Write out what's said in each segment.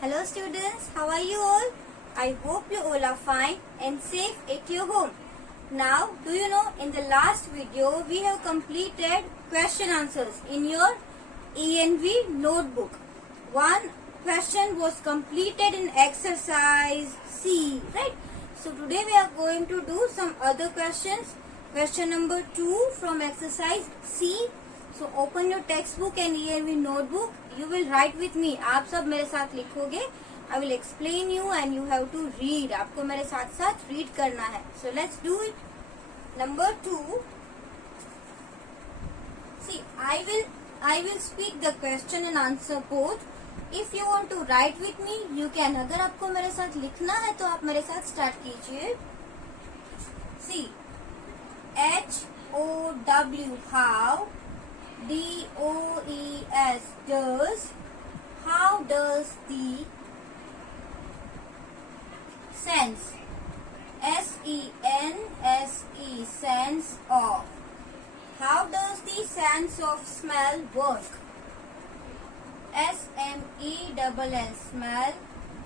Hello students, how are you all? I hope you all are fine and safe at your home. Now, do you know in the last video we have completed question answers in your ENV notebook. One question was completed in exercise C, right? So today we are going to do some other questions. Question number 2 from exercise C. So open your textbook and ENV notebook. You will write with me. आप सब मेरे साथ लिखोगे. I will explain you and you have to read. आपको मेरे साथ साथ read करना है. So let's do it. Number 2. See, I will speak the question and answer both. If you want to write with me, you can. अगर आपको मेरे साथ लिखना है तो आप मेरे साथ start कीजिए. See, HOW, how. DOES, does. How does the sense, SENSE, sense of. How does the sense of smell work? SMELL, smell.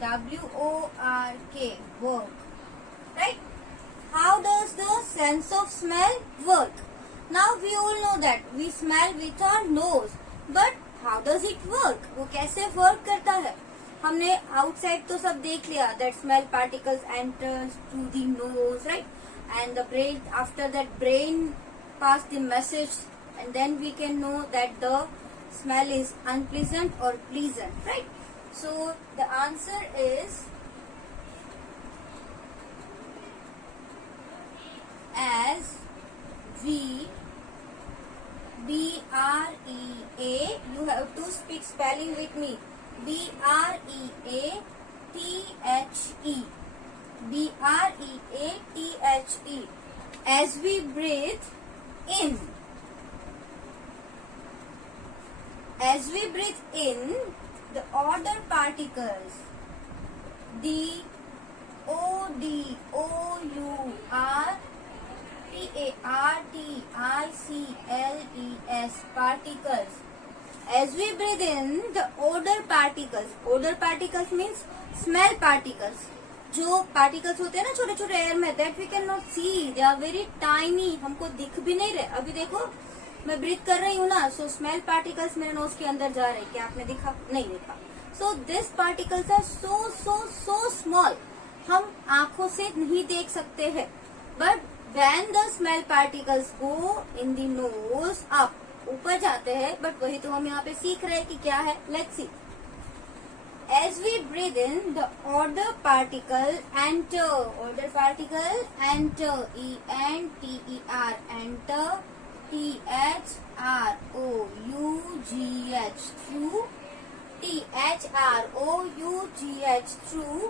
WORK, work. Right? How does the sense of smell work? Now we all know that we smell with our nose, but how does it work? वो कैसे work करता है? हमने outside तो सब देख लिया, that smell particles enters through the nose, right? And the brain, after that brain pass the message, and then we can know that the smell is unpleasant or pleasant, right? So the answer is as V BREA. You have to speak spelling with me. BREATHE. BREATHE. As we breathe in. As we breathe in, the odor particles DODOUR PARTICLES, particles. As we breathe in, the odor particles. Odor particles means smell particles. जो particles होते हैं ना छोटे छोटे air में, that we cannot see, they are very tiny, हमको दिख भी नहीं रहे. अभी देखो मैं breathe कर रही हूँ ना, so smell particles मेरे nose के अंदर जा रहे हैं. क्या आपने देखा? नहीं देखा. So these particles are so small. हम आंखों से नहीं देख सकते हैं. But when the smell particles go in the nose up, ऊपर जाते हैं, but वही तो हम यहाँ पे सीख रहे हैं कि क्या है. Let's see. As we breathe in, the odor particle enter. Odor particle enter. ENTER, enter. THROUGH, through. THROUGH, through.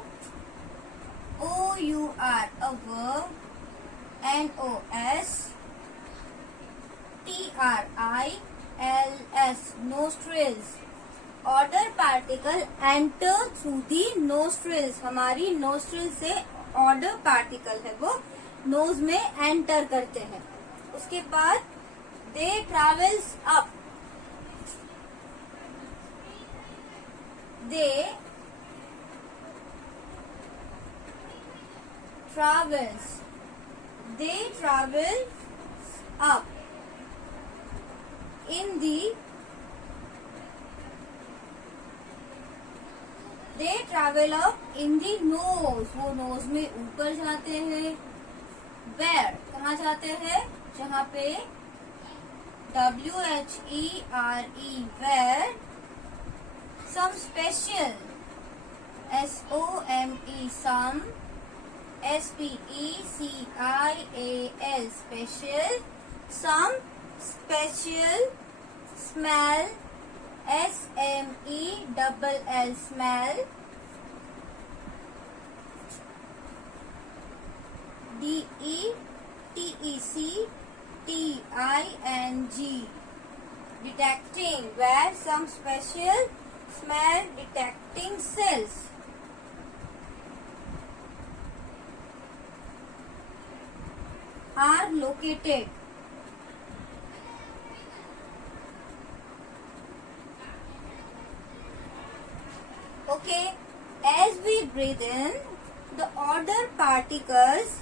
OUR, a verb. NOS, TRILS, nostrils. Odor particle enter through the nostrils. हमारी nostril से odor particle है वो nose में enter करते हैं. उसके बाद they travels up. They travels up in the. They travel up in the nose. वो nose में ऊपर जाते हैं. Where? कहाँ जाते हैं? जहाँ पे WHERE, where some special, SOME, some, SPECIAL, special, some special, smell, SMELL, smell, DETECTING, detecting, where some special smell detecting cells are located. Okay, as we breathe in, the odor particles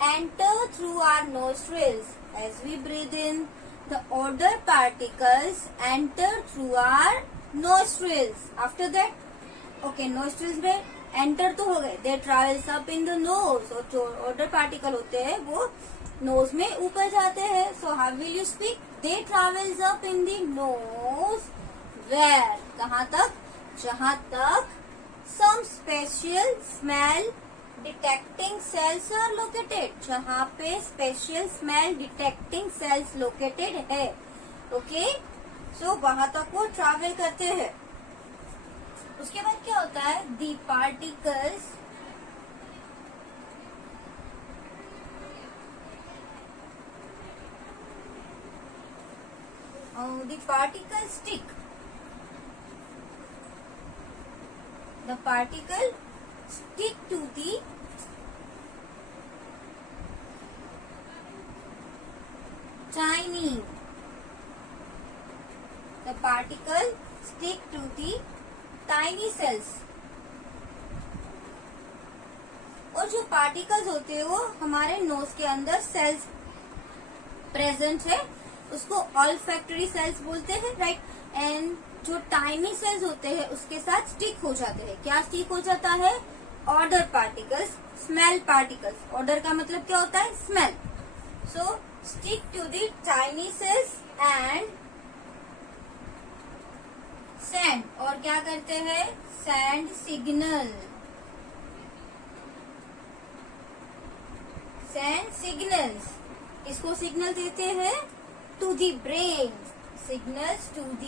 enter through our nostrils. As we breathe in, the odor particles enter through our nostrils. After that, okay, nostrils में enter तो हो गए, they travels up in the nose. और जो odor particle होते हैं वो nose में ऊपर जाते हैं. So how will you speak? They travels up in the nose. Where? कहाँ तक? जहाँ तक some special smell detecting cells are located, जहाँ पे special smell detecting cells located है. ओके, सो वहां तक वो ट्रैवल करते हैं. उसके बाद क्या होता है? The particles stick. The particle stick to the tiny. The particle stick to the tiny cells. और जो पार्टिकल्स होते हैं वो हमारे नोज के अंदर सेल्स प्रेजेंट है, उसको ऑल्फैक्टरी सेल्स बोलते हैं, राइट. एंड जो टाइनी सेल्स होते हैं उसके साथ स्टिक हो जाते हैं. क्या स्टिक हो जाता है? Odour particles, smell particles. Odour का मतलब क्या होता है? Smell. So stick to the tiny cells and send. और क्या करते हैं? Send signal. Send signals. इसको सिग्नल देते हैं to the brain. Signals to the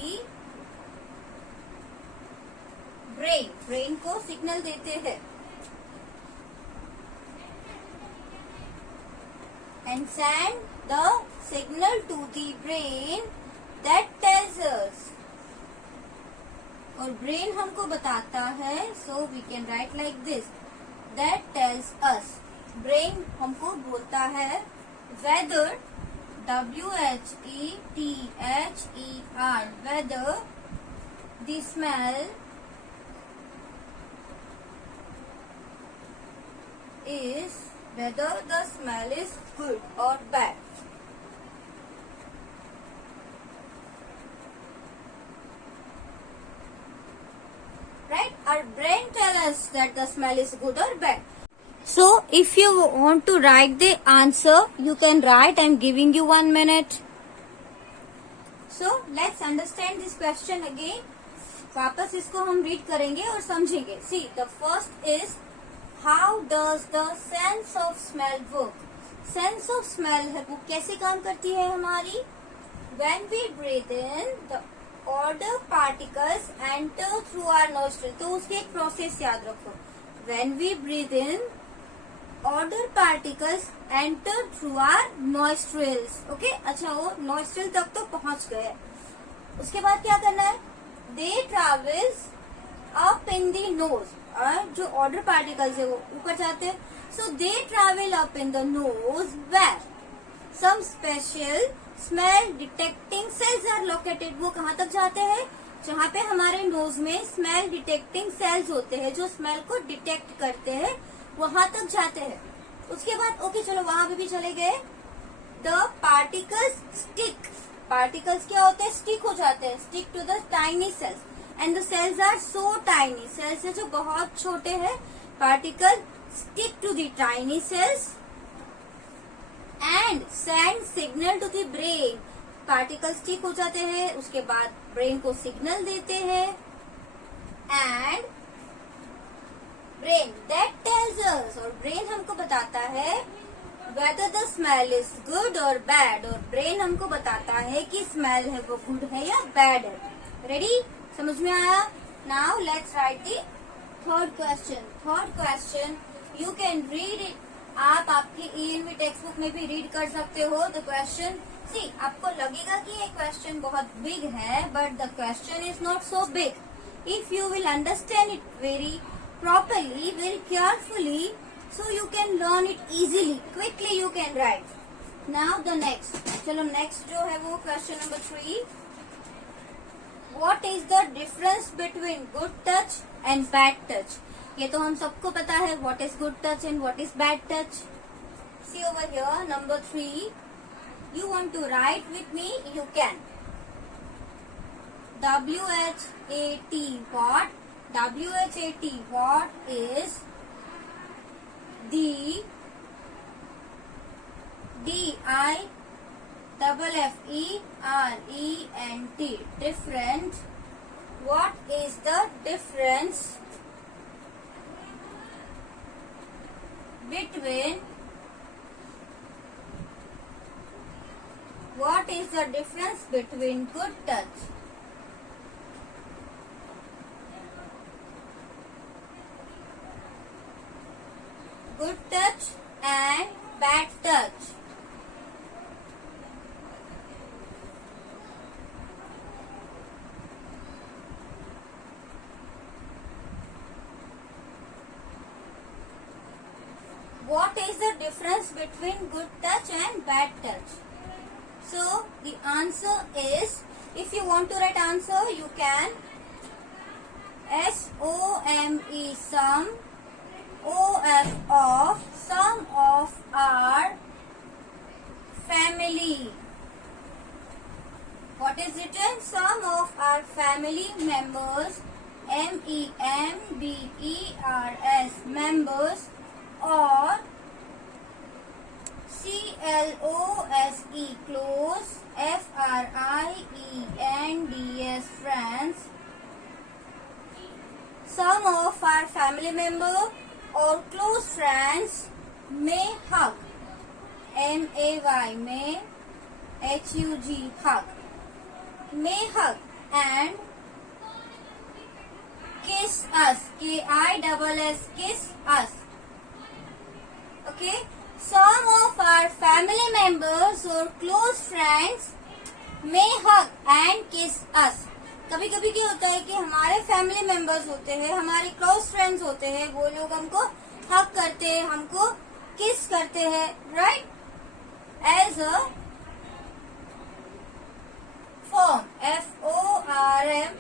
brain. Brain को सिग्नल देते हैं. And send the signal to the brain that tells us. और ब्रेन हमको बताता है, so we can write like this, that tells us. Brain हमको बोलता है whether, WHETHER, whether the smell is, whether the smell is good or bad. Right? Our brain tells us that the smell is good or bad. So, if you want to write the answer, you can write. I am giving you 1 minute. So, let's understand this question again. वापस इसको हम read करेंगे और समझेंगे. See, the first is, how does the sense of smell work? Sense of smell है वो कैसे काम करती है हमारी? When we breathe in, the odor particles enter through our nostril. तो उसकी एक प्रोसेस याद रखो. When we breathe in, odor particles enter through our nostrils. Okay? अच्छा, वो nostril तक तो पहुंच गए. उसके बाद क्या करना है? They travels up in the nose. जो ऑर्डर पार्टिकल्स है वो ऊपर जाते हैं. So they travel up in the nose where some special smell detecting cells are located. वो कहाँ तक जाते हैं? जहाँ पे हमारे नोज में स्मेल डिटेक्टिंग सेल्स होते हैं जो स्मेल को डिटेक्ट करते हैं, वहां तक जाते हैं. उसके बाद ओके चलो वहां पे भी चले गए. The particles stick. पार्टिकल्स क्या होते हैं? स्टिक हो जाते हैं. Stick to the tiny cells. And the cells are so tiny. Cells है जो बहुत छोटे हैं. Particle stick to the tiny cells and send signal to the brain. Particle stick हो जाते हैं, उसके बाद brain को signal देते हैं and brain that tells us, और brain हमको बताता है whether the smell is good or bad. और brain हमको बताता है कि smell है वो good है या bad है. Ready? समझ में आया? Now let's write the third question. Third question you can read it. आप आपकी ENV टेक्स्ट बुक में भी रीड कर सकते हो. The question, see, आपको लगेगा कि ये क्वेश्चन बहुत बिग है, but the question is not so big. If you will understand it very properly, very carefully, so you can learn it easily. Quickly you can write. Now the next. चलो next जो है वो question number 3. What What is the difference between good touch and bad touch? ये तो हम सबको पता है. What is good touch and what is bad touch? See over here, number 3. You want to write with me? You can. WHAT. What? WHAT. What is the DIFFERENT different? What is the difference between good touch and bad touch? What is the difference between good touch and bad touch? So the answer is, if you want to write answer, you can. SOME, sum. OF, of, sum of our family. What is written? Sum of our family members. MEMBERS, members. Or CLOSE, close. FRIENDS, friends. Some of our family member or close friends may hug. MAY, may. HUG, hug. May hug and kiss us. KISS, kiss us. Okay, some of our family members or close friends may hug and kiss us. कभी कभी क्या होता है कि हमारे family members होते हैं, हमारे क्लोज फ्रेंड्स होते हैं, वो लोग हमको हग करते हैं, हमको किस करते हैं, right? As a form, FORM,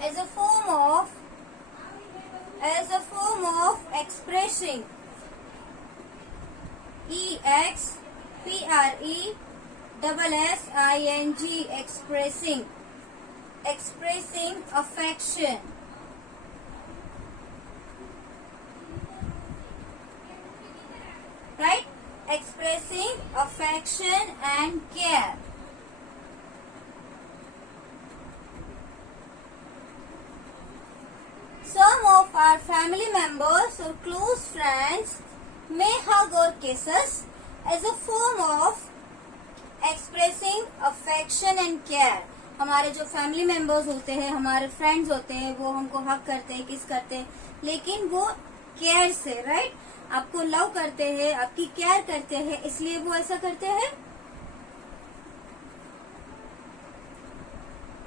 as a form of expressing, EXPRESSING, expressing affection. Right? Expressing affection and care. Some of our family members or close friends may hug or kiss us as a form of expressing affection and care. हमारे जो family members होते हैं, हमारे friends होते हैं, वो हमको हग करते हैं, किस करते हैं, लेकिन वो केयर से, राइट? आपको लव करते हैं, आपकी केयर करते हैं, इसलिए वो ऐसा करते हैं.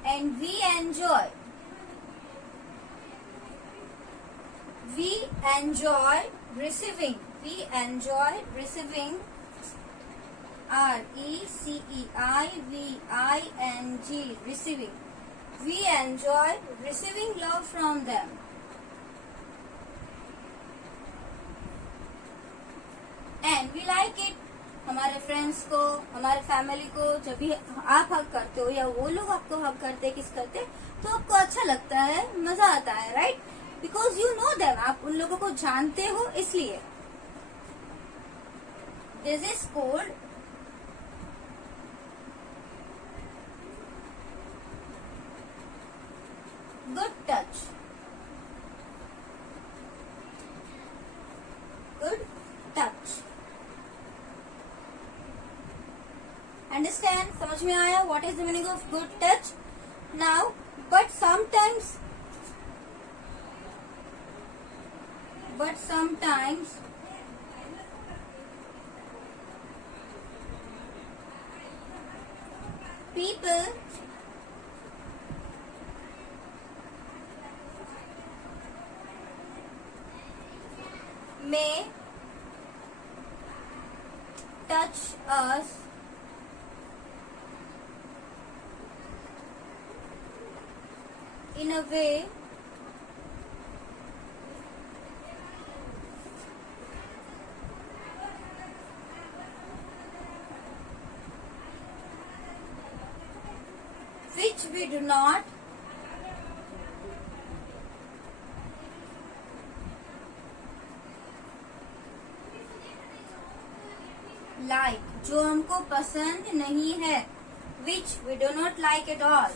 And we enjoy receiving. We enjoy receiving. RECEIVING, receiving. We enjoy receiving love from them. And we like it. हमारे फ्रेंड्स को, हमारे फैमिली को जब भी आप हग करते हो या वो लोग आपको हग करते, किस करते, तो आपको अच्छा लगता है, मजा आता है, right? Because you know them, आप उन लोगों को जानते हो, इसलिए. This is called good touch. Good touch. Understand? समझ में आया? What is the meaning of good touch? Now, but sometimes people may touch us in a way which we do not like, जो हमको पसंद नहीं है, which we do not like at all,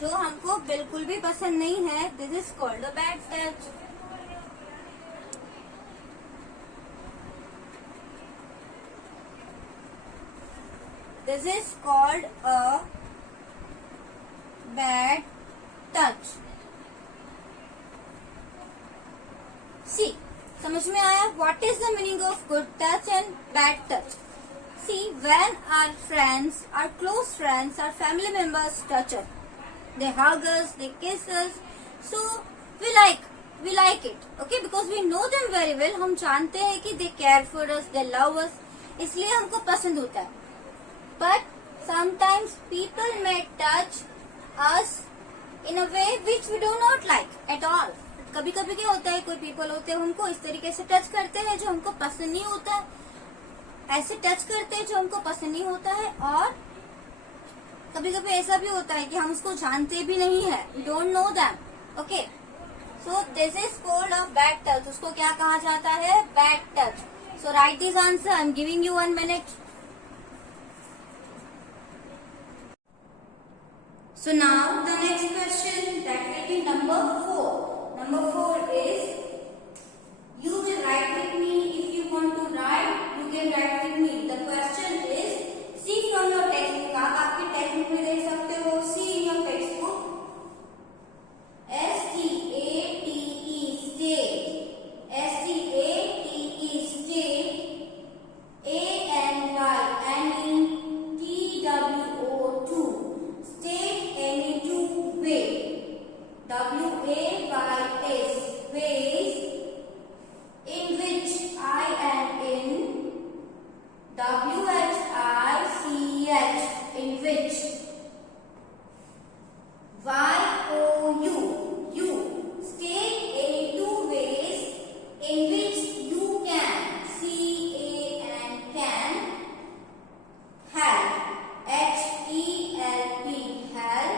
जो हमको बिल्कुल भी पसंद नहीं है, this is called a bad touch. This is called a bad touch. See, समझ में आया? What is the meaning of good touch and bad touch? See, when our friends, our close friends, our family members touch us, they hug us, they kiss us, so we like it, okay? Because we know them very well. हम जानते हैं कि they care for us, they love us, इसलिए हमको पसंद होता है. But sometimes people may touch us in a way which we do not like at all. कभी कभी क्या होता है, कोई पीपल होते हैं हमको इस तरीके से टच करते हैं जो हमको पसंद नहीं होता है, ऐसे टच करते हैं जो हमको पसंद नहीं होता है. और कभी कभी ऐसा भी होता है कि हम उसको जानते भी नहीं है, we don't know them, okay. So this is called a bad touch. उसको क्या कहा जाता है? Bad touch. So write this answer. I am giving you 1 minute. So now the next question, that will be number 4. Number 4 is, you will write with me. If you want to write, you can write with me. The question is, see from your textbook. आप आपके text book में देख सकते हो. See in your textbook. STATE, state. STATE, state. ANY, state, any two, way. WAYS, ways, in which, I and in. WHICH, in which. YOU, state any two ways in which you can, CAN, can, help, HELP, help,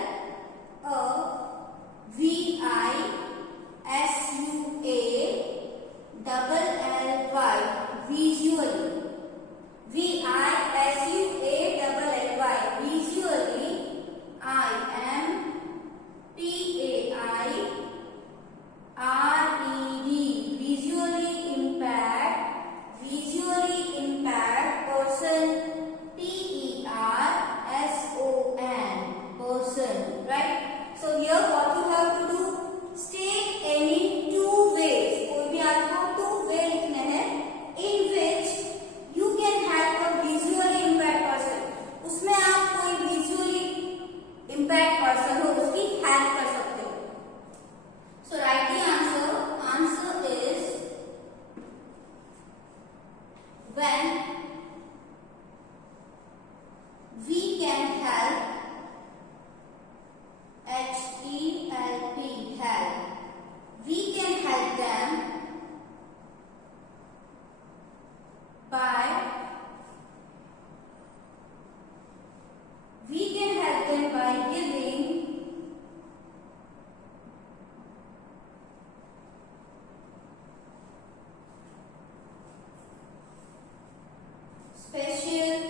VISUA, visually, VISUA, visually, I am, PAIRED, visually impaired, person, PERSON, person, right? So here what you have to do, state any two ways. कोई भी आपको two way लिखने हैं in which you can help a visually impaired person. उसमें आप कोई visually impaired person हो उसकी help कर सकते हो. So write the answer. Answer is, when we can help, HELP, help. We can help them by, giving special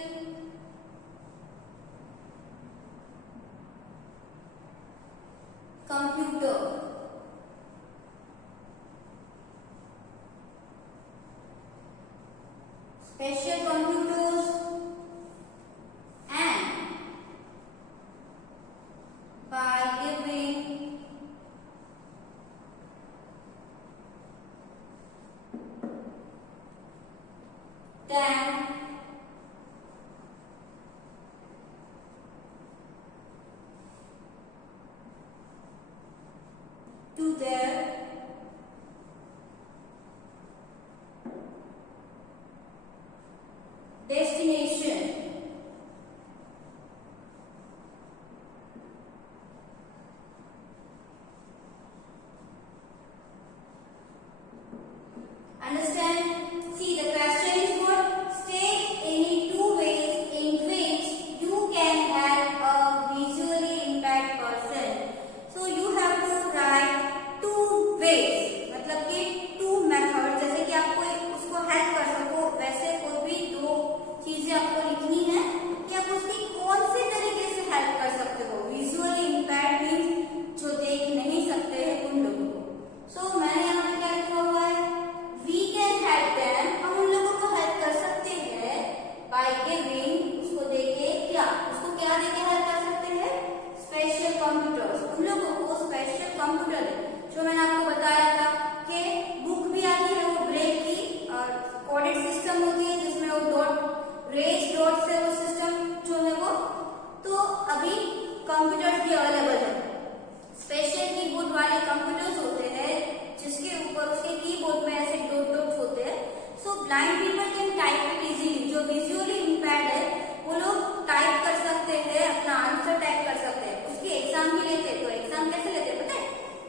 blind people can type it easily. जो visually impaired है वो लोग type कर सकते हैं, अपना आंसर टाइप कर सकते हैं. उसकी एग्जाम भी लेते हैं. तो एग्जाम कैसे लेते हैं पता है?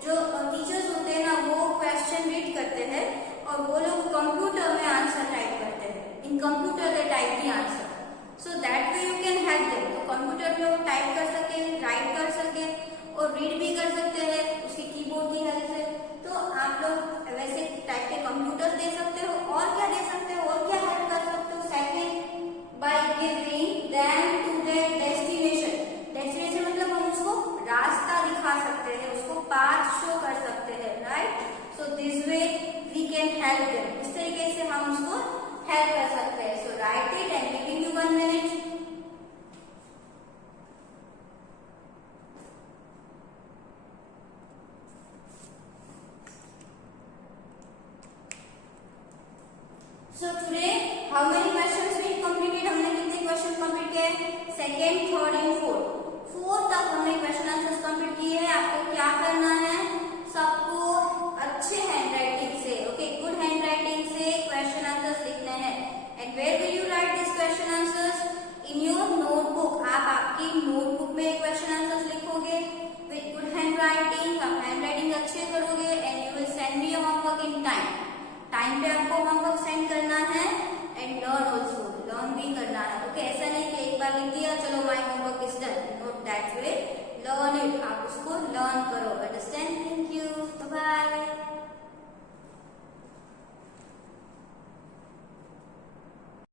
जो टीचर्स होते हैं ना वो क्वेश्चन रीड करते हैं और वो लोग कंप्यूटर में आंसर टाइप करते हैं. इन computer they type the answer. So that way you can help them. तो कंप्यूटर में वो टाइप कर सके, राइट कर सके और रीड भी कर सकते हैं उसकी कीबोर्ड की हेल्प से. तो आप लोग वैसे टाइप के कंप्यूटर दे सकते हो. और क्या दे सकते हो, और क्या हेल्प कर सकते हो? Second, by giving them to their destination. Destination मतलब हम उसको रास्ता दिखा सकते हैं, उसको पाथ शो कर सकते हैं. Right. So this way we can help them. इस तरीके से हम उसको हेल्प कर सकते हैं. So write it and giving you 1 minute. So today, how many questions we completed? हमने कितने क्वेश्चन कंप्लीट किए? सेकेंड, थर्ड एंड फोर्थ तक हमने क्वेश्चन आंसर्स कंप्लीट किए हैं. आपको क्या करना है? सबको अच्छे हैंडराइटिंग से, ओके, गुड हैंडराइटिंग से क्वेश्चन आंसर्स लिखने हैं. And where will you write this question answers? In your notebook. आप आपकी नोटबुक में क्वेश्चन आंसर्स लिखोगे विद गुड हैंडराइटिंग. आप हैंडराइटिंग अच्छे करोगे and you will send me your homework in time. Time पे आपको होमवर्क सेंड करना है एंड लर्न ऑल्सो, लर्न भी करना है. ओके, ऐसा नहीं कि एक बार लिख दिया चलो my homework is done. Not that way. Learn it. आप उसको लर्न करो. अंडरस्टैंड?